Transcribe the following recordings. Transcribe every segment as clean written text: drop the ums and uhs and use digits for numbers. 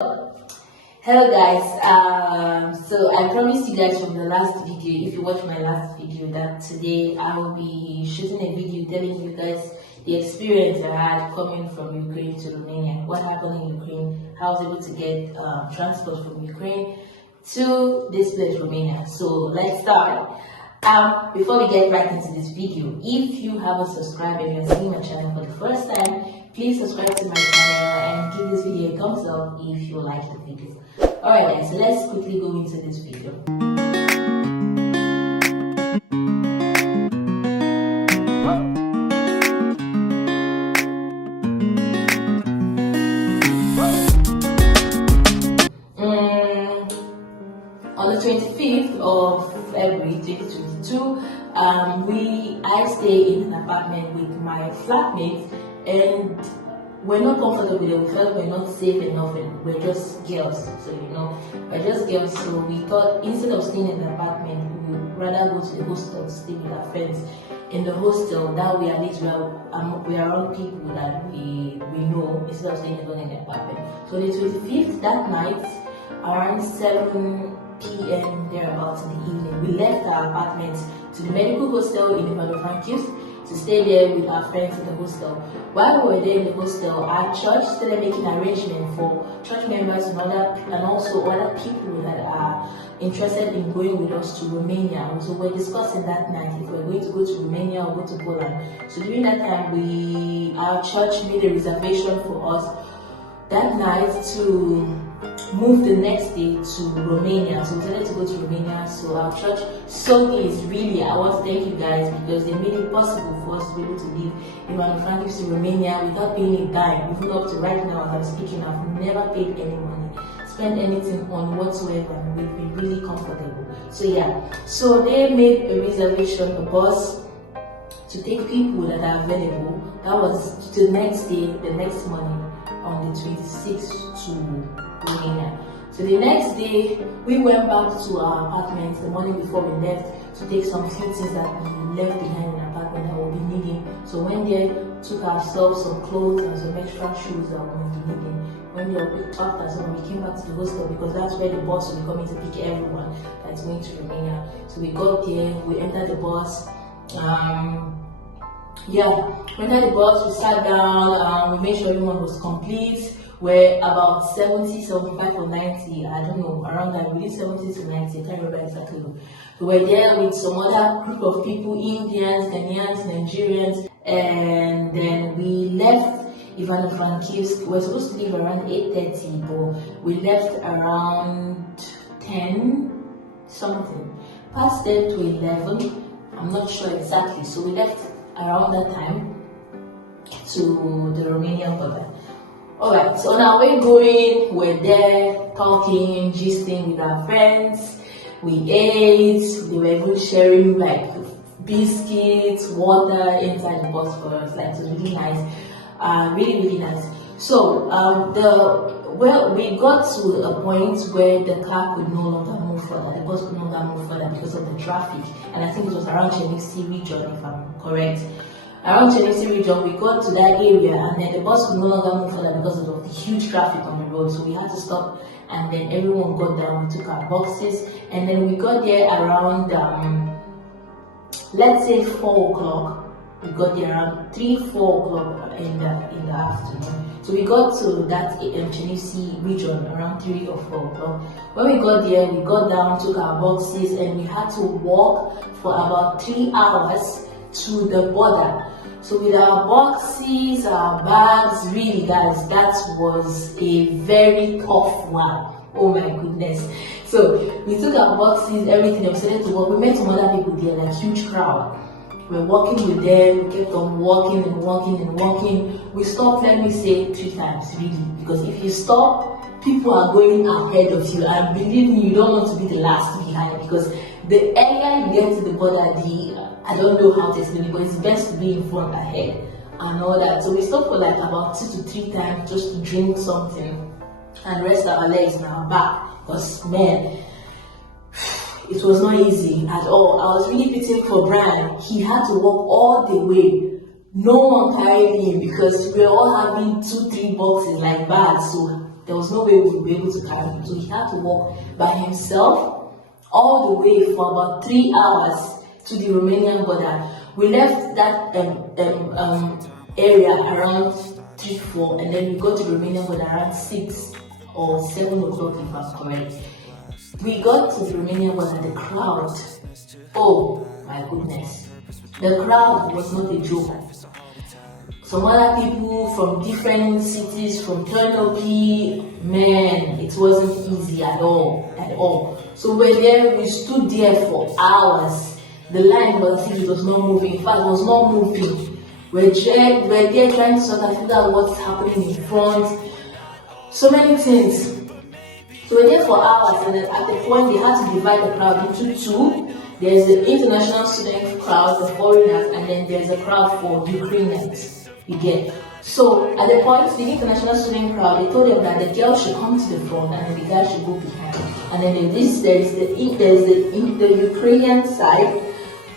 Hello guys, so I promised you guys from the last video, if you watched my last video, that today I will be shooting a video telling you guys the experience I had coming from Ukraine to Romania, what happened in Ukraine, how I was able to get transport from Ukraine to this place, Romania. So let's start. Before we get right into this video, if you haven't subscribed and you're seeing my channel for the first time, please subscribe to my channel and give this video a thumbs up if you like the video. Alright guys, so let's quickly go into this video. On the 25th of February 2022, I stay in an apartment with my flatmates, and we're not comfortable there. We felt we're not safe enough, and we're just girls. So we're just girls. So we thought instead of staying in an apartment, we would rather go to the hostel to stay with our friends in the hostel. That way, at least we are around people that we know instead of staying alone in the apartment. So the 25th, that night, around 7 p.m. thereabouts in the evening, we left our apartment to the medical hostel in Invades to stay there with our friends in the hostel. While we were there in the hostel, our church started making arrangements for church members and also other people that are interested in going with us to Romania. So we're discussing that night if we're going to go to Romania or go to Poland. So during that time, our church made a reservation for us that night to move the next day to Romania. So we decided to go to Romania. So our church so pleased, really, I want to thank you guys because they made it possible for us to be able to leave Invades to Romania without paying a dime. Even up to right now as I'm speaking, I've never paid any money, spent anything on whatsoever, and we've been really comfortable. So yeah, so they made a reservation, a bus to take people that are available. That was the next day, the next morning, on the 26th to Romania. So the next day, we went back to our apartment the morning before we left to take some few things that we left behind in the apartment that we'll be needing. So when they took ourselves some clothes and some extra shoes that we'll be needing. When they were picked up, so when we came back to the hostel, because that's where the bus will be coming to pick everyone that's going to Romania. So we got there, we entered the bus. We entered the bus, we sat down, we made sure everyone was complete. We're about 70, 75 or 90, I don't know, around that, really 70 to 90, I can't remember exactly. We were there with some other group of people, Indians, Ghanaians, Nigerians, and then we left Ivano-Frankivsk. We were supposed to leave around 8:30, but we left around 10 something, past 10 to 11, I'm not sure exactly. So we left around that time to the Romanian border. Alright, so on our way going, we're there talking, gisting with our friends. We ate, they were even sharing like biscuits, water inside the bus for us. Like, it was really nice, really nice. So we got to a point where the car could no longer move further, the bus could no longer move further because of the traffic, and I think it was around Chernivtsi region, if I'm correct. Around Chernivtsi region, we got to that area, and then the bus could no longer move further because of the huge traffic on the road. So we had to stop, and then everyone got down. We took our boxes, and then we got there around, let's say 4 o'clock. We got there around 3-4 o'clock in the afternoon. So we got to that Chernivtsi region around 3 or 4 o'clock. When we got there, we got down, took our boxes, and we had to walk for about 3 hours to the border. So with our boxes, our bags, really guys, that was a very tough one. Oh my goodness. So we took our boxes, everything, and we started to walk. We met some other people there, like huge crowd. We're walking with them, we kept on walking and walking and walking. We stopped, let me say, 3 times, really. Because if you stop, people are going ahead of you. And believe me, you don't want to be the last behind. Because the earlier you get to the border, I don't know how to explain it, but it's best to be in front ahead and all that. So we stopped for like about 2 to 3 times just to drink something and rest our legs and our back. Because man, it was not easy at all. I was really pitying for Brian. He had to walk all the way no one carried him because we were all having 2-3 boxes like bags. So There was no way we would be able to carry him. So he had to walk by himself all the way for about 3 hours to the Romanian border. We left that area around 3, 4, and then we got to the Romanian border around 6 or 7 o'clock if I'm correct. We got to the Romanian border, the crowd, oh my goodness, the crowd was not a joke. Some other people from different cities, from Turkey, man, it wasn't easy at all. So we stood there for hours. The line was not moving. In fact, it was not moving. We're there trying to sort of figure out what's happening in front. So many things. So we're there for hours, and then at the point they had to divide the crowd into two. There's the international student crowd, the foreigners, and then there's a crowd for Ukrainians. You get. So at the point, the international student crowd, they told them that the girls should come to the front and then the guys should go behind. And then there's the Ukrainian side.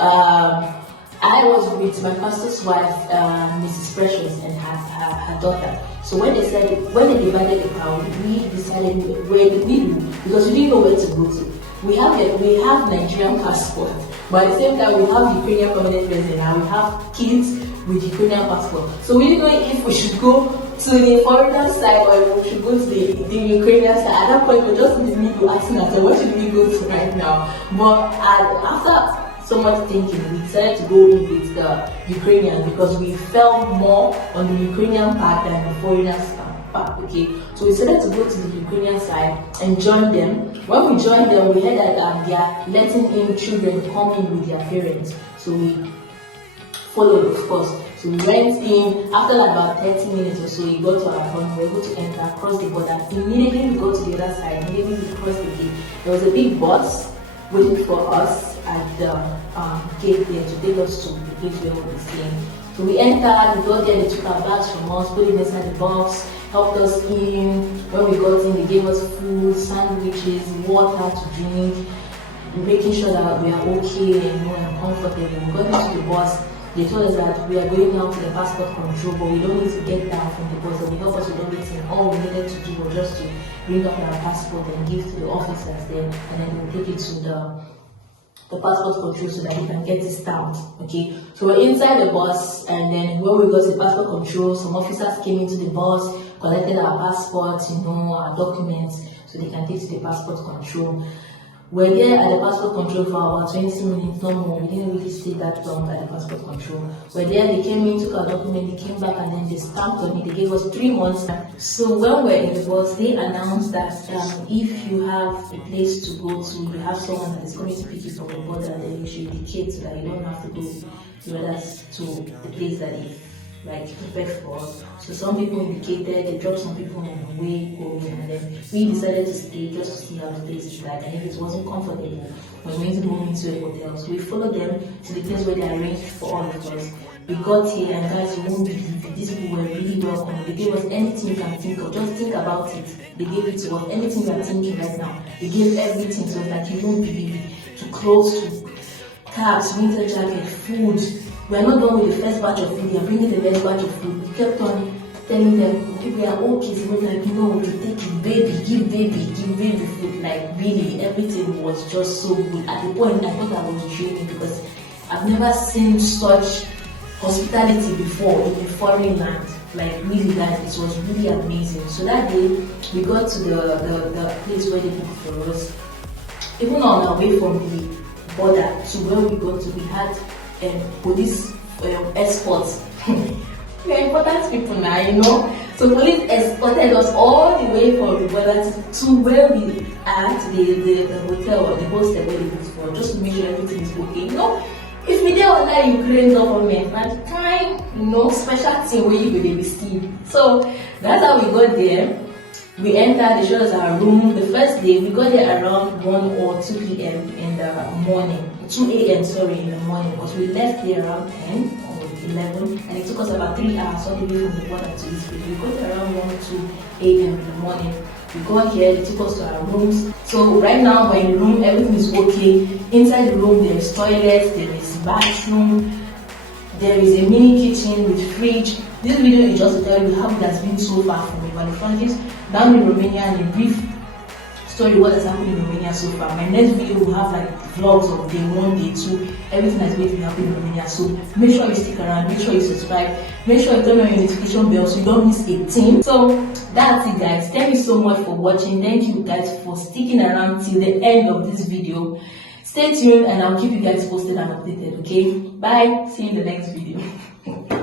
I was with my pastor's wife, Mrs. Precious, and her daughter. So when they divided the crowd, we decided where did we do, because we didn't know where to go to. We have Nigerian passport, but at the same time we have Ukrainian permanent resident and we have kids with Ukrainian passport. So we didn't know if we should go to the foreigner side or if we should go to the Ukrainian side. At that point, we were just in the middle asking ourselves, what should we go to right now? But after so much thinking, we decided to go in with the Ukrainian because we felt more on the Ukrainian part than the foreigners part. Okay, so we decided to go to the Ukrainian side and join them. When we joined them, we heard that they are letting in children come in with their parents. So we followed, of course. So we went in. After about 30 minutes or so, we got to our front. We were able to enter, cross the border. Immediately we got to the other side. Immediately we crossed the gate. There was a big bus waiting for us at the gate there to take us to the place where we were staying. So we entered, we got there, they took our bags from us, put it inside the box, helped us in. When we got in, they gave us food, sandwiches, water to drink, making sure that we are okay and comfortable. We got into the bus. They told us that we are going down to the passport control, but we don't need to get down from the bus. So they helped us with everything. All we needed to do was just to bring up our passport and give to the officers there, and then we'll take it to the passport control so that we can get it stamped. Okay, so we're inside the bus, and then when we got to the passport control, some officers came into the bus, collected our passports, our documents, so they can take to the passport control. We're there at the passport control for about 20 minutes, no more. We didn't really stay that long at the passport control. We're there, they came in, took our document, they came back, and then they stamped on it. They gave us 3 months. So when we're in the bus, they announced that if you have a place to go to, you have someone that is coming to pick you from the border, then you should indicate so that you don't have to go to the place that is prepared for us. So some people indicated, they dropped some people on the way home, and then we decided to stay just to see how the place is like. And if it wasn't comfortable, we went to move into a hotel. So we followed them to the place where they arranged for all of us. We got here, and guys, you won't believe it. These people were really welcome. They gave us anything you can think of. Just think about it. They gave it to us. Anything you are thinking right now, they gave everything to us that you won't believe it. To clothes, to caps, winter jacket, food. We are not done with the first batch of food. We are bringing the next batch of food. We kept on telling them, okay, we are okay. So we're like, no, we take it, give baby food. Like really, everything was just so good. At the point, I thought I was dreaming because I've never seen such hospitality before in a foreign land. Like really, guys, it was really amazing. So that day, we got to the place where they booked for us. Even on our way from the border to where we got to, we had police escorts. We are important people now, So police escorted us all the way from the border to where we are at the hotel or the hostel where they booked for, just to make sure everything is okay. If we did under Ukraine government, but kind, special thing where you will receive. So that's how we got there. We entered, they showed us our room. The first day, we got there around 1 or 2 p.m. in the morning. 2 a.m. in the morning, because we left there around 10 or 11, and it took us about 3 hours all the way from the border to this place. We got there around 1 or 2 a.m. in the morning. We got here, they took us to our rooms. So right now we're in the room, everything is okay. Inside the room, there is toilets, there is bathroom, there is a mini kitchen with fridge. This video is just to tell you how it has been so far for me. But the furniture down in Romania and a brief story what has happened in Romania so far. My next video will have like vlogs of day 1, day 2, everything that's going to be happening in Romania. So make sure you stick around, make sure you subscribe, make sure you turn on your notification bell so you don't miss a thing. So that's it, guys. Thank you so much for watching. Thank you guys for sticking around till the end of this video. Stay tuned and I'll keep you guys posted and updated. Okay, bye. See you in the next video.